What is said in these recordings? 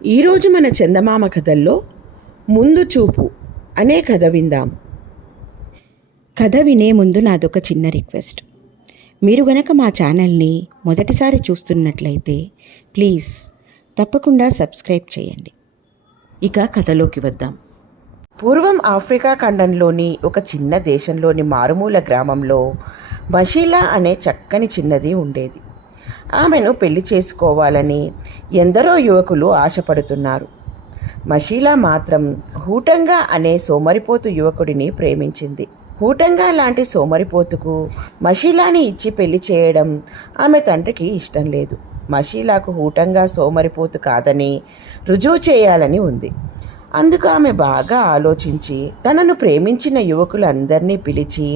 ఈరోజు మన చందమామ కథల్లో ముందు చూపు అనే కథ విందాం. కథ వినే ముందు నాదొక చిన్న రిక్వెస్ట్. మీరు గనక మా ఛానల్ని మొదటిసారి చూస్తున్నట్లయితే ప్లీజ్ తప్పకుండా సబ్స్క్రైబ్ చేయండి. ఇక కథలోకి వద్దాం. పూర్వం ఆఫ్రికా ఖండంలోని ఒక చిన్న దేశంలోని మారుమూల గ్రామంలో మషీలా అనే చక్కని చిన్నది ఉండేది. ఆమెను పెళ్లి చేసుకోవాలని ఎందరో యువకులు ఆశపడుతున్నారు. మషీలా మాత్రం హూటంగా అనే సోమరిపోతు యువకుడిని ప్రేమించింది. హూటంగా లాంటి సోమరిపోతుకు మషీలాని ఇచ్చి పెళ్లి చేయడం ఆమె తండ్రికి ఇష్టం లేదు. మషీలాకు హూటంగా సోమరిపోతు కాదని రుజువు చేయాలని ఉంది. అందుకు ఆమె బాగా ఆలోచించి తనను ప్రేమించిన యువకులందరినీ పిలిచి,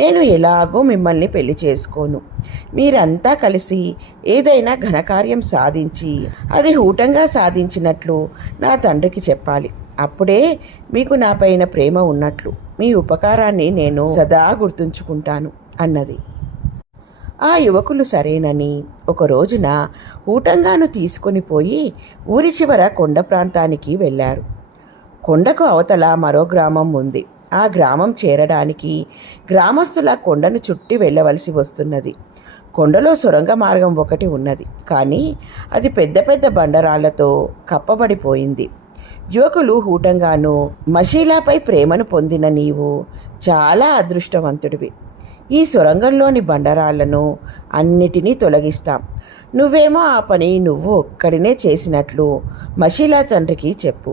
నేను ఎలాగో మిమ్మల్ని పెళ్లి చేసుకోను, మీరంతా కలిసి ఏదైనా ఘనకార్యం సాధించి అది హూటంగా సాధించినట్లు నా తండ్రికి చెప్పాలి. అప్పుడే మీకు నాపైన ప్రేమ ఉన్నట్లు. మీ ఉపకారాన్ని నేను సదా గుర్తుంచుకుంటాను అన్నది. ఆ యువకులు సరేనని ఒక రోజున హూటంగాను తీసుకొని పోయి ఊరి చివర కొండ ప్రాంతానికి వెళ్ళారు. కొండకు అవతల మరో గ్రామం ఉంది. ఆ గ్రామం చేరడానికి గ్రామస్తుల కొండను చుట్టి వెళ్ళవలసి వస్తున్నది. కొండలో సొరంగ మార్గం ఒకటి ఉన్నది, కానీ అది పెద్ద పెద్ద బండరాళ్లతో కప్పబడిపోయింది. యువకులు హూటంగాను, మషీలాపై ప్రేమను పొందిన నీవు చాలా అదృష్టవంతుడివి. ఈ సొరంగంలోని బండరాళ్లను అన్నిటినీ తొలగిస్తాం. నువ్వేమో ఆ పని నువ్వు ఒక్కడినే చేసినట్లు మషీలా తండ్రికి చెప్పు,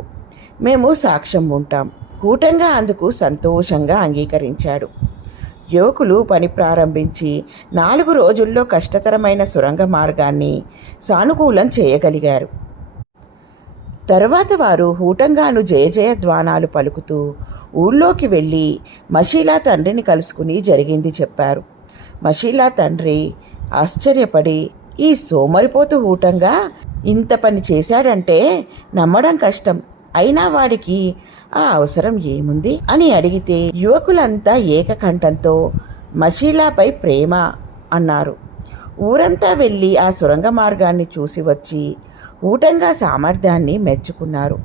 మేము సాక్ష్యం ఉంటాం. హూటంగా అందుకు సంతోషంగా అంగీకరించాడు. యువకులు పని ప్రారంభించి 4 రోజుల్లో కష్టతరమైన సొరంగ మార్గాన్ని సానుకూలం చేయగలిగారు. తరువాత వారు హూటంగాను జయజయధ్వానాలు పలుకుతూ ఊళ్ళోకి వెళ్ళి మషీలా తండ్రిని కలుసుకుని జరిగింది చెప్పారు. మషీలా తండ్రి ఆశ్చర్యపడి, ఈ సోమరిపోతు హూటంగా ఇంత పని చేశాడంటే నమ్మడం కష్టం, అయినా వాడికి ఆ అవసరం ఏముంది అని అడిగితే యువకులంతా ఏకకంఠంతో మషీలాపై ప్రేమ అన్నారు. ఊరంతా వెళ్ళి ఆ సొరంగ మార్గాన్ని చూసి వచ్చి హూటంగా సామర్థ్యాన్ని మెచ్చుకున్నారు.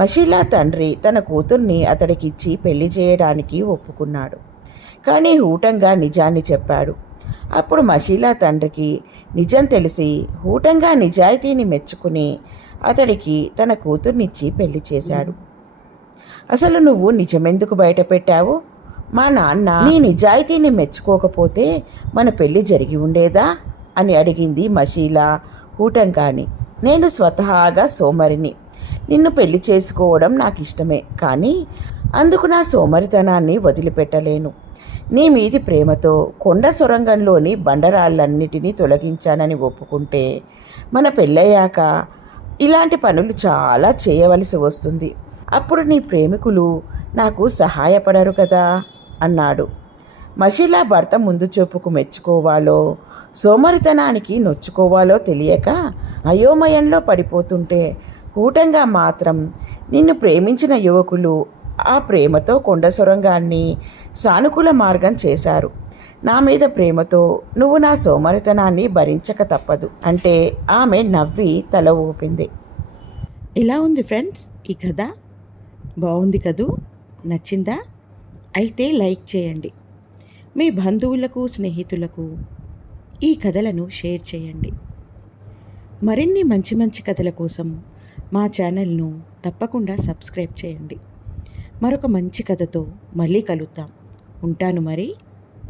మషీలా తండ్రి తన కూతుర్ని అతడికిచ్చి పెళ్లి చేయడానికి ఒప్పుకున్నాడు. కానీ హూటంగా నిజాన్ని చెప్పాడు. అప్పుడు మషీలా తండ్రికి నిజం తెలిసి హూటంగా నిజాయితీని మెచ్చుకుని అతడికి తన కూతుర్నిచ్చి పెళ్లి చేశాడు. అసలు నువ్వు నిజమెందుకు బయట పెట్టావు? మా నాన్న నీ నిజాయితీని మెచ్చుకోకపోతే మన పెళ్లి జరిగి ఉండేదా అని అడిగింది మషీలా హూటంగాని. నేను స్వతహాగా సోమరిని, నిన్ను పెళ్లి చేసుకోవడం నాకు ఇష్టమే, కానీ అందుకు నా సోమరితనాన్ని వదిలిపెట్టలేను. నీ మీది ప్రేమతో కొండ సొరంగంలోని బండరాళ్ళన్నిటినీ తొలగించానని ఒప్పుకుంటే మన పెళ్ళయ్యాక ఇలాంటి పనులు చాలా చేయవలసి వస్తుంది. అప్పుడు నీ ప్రేమికులు నాకు సహాయపడరు కదా అన్నాడు. మషీలా భర్త ముందు చూపుకు మెచ్చుకోవాలో సోమరితనానికి నొచ్చుకోవాలో తెలియక అయోమయంలో పడిపోతుంటే హూటంగా మాత్రం నిన్ను ప్రేమించిన యువకులు ఆ ప్రేమతో కొండ సొరంగాన్ని సానుకూల మార్గం చేశారు. నా మీద ప్రేమతో నువ్వు నా సోమరితనాన్ని భరించక తప్పదు అంటే ఆమె నవ్వి తల ఊపింది. ఎలా ఉంది ఫ్రెండ్స్ ఈ కథ? బాగుంది కదూ? నచ్చిందా? అయితే లైక్ చేయండి. మీ బంధువులకు, స్నేహితులకు ఈ కథలను షేర్ చేయండి. మరిన్ని మంచి మంచి కథల కోసం మా ఛానల్ను తప్పకుండా సబ్స్క్రైబ్ చేయండి. మరొక మంచి కథతో మళ్ళీ కలుద్దాం. ఉంటాను మరి.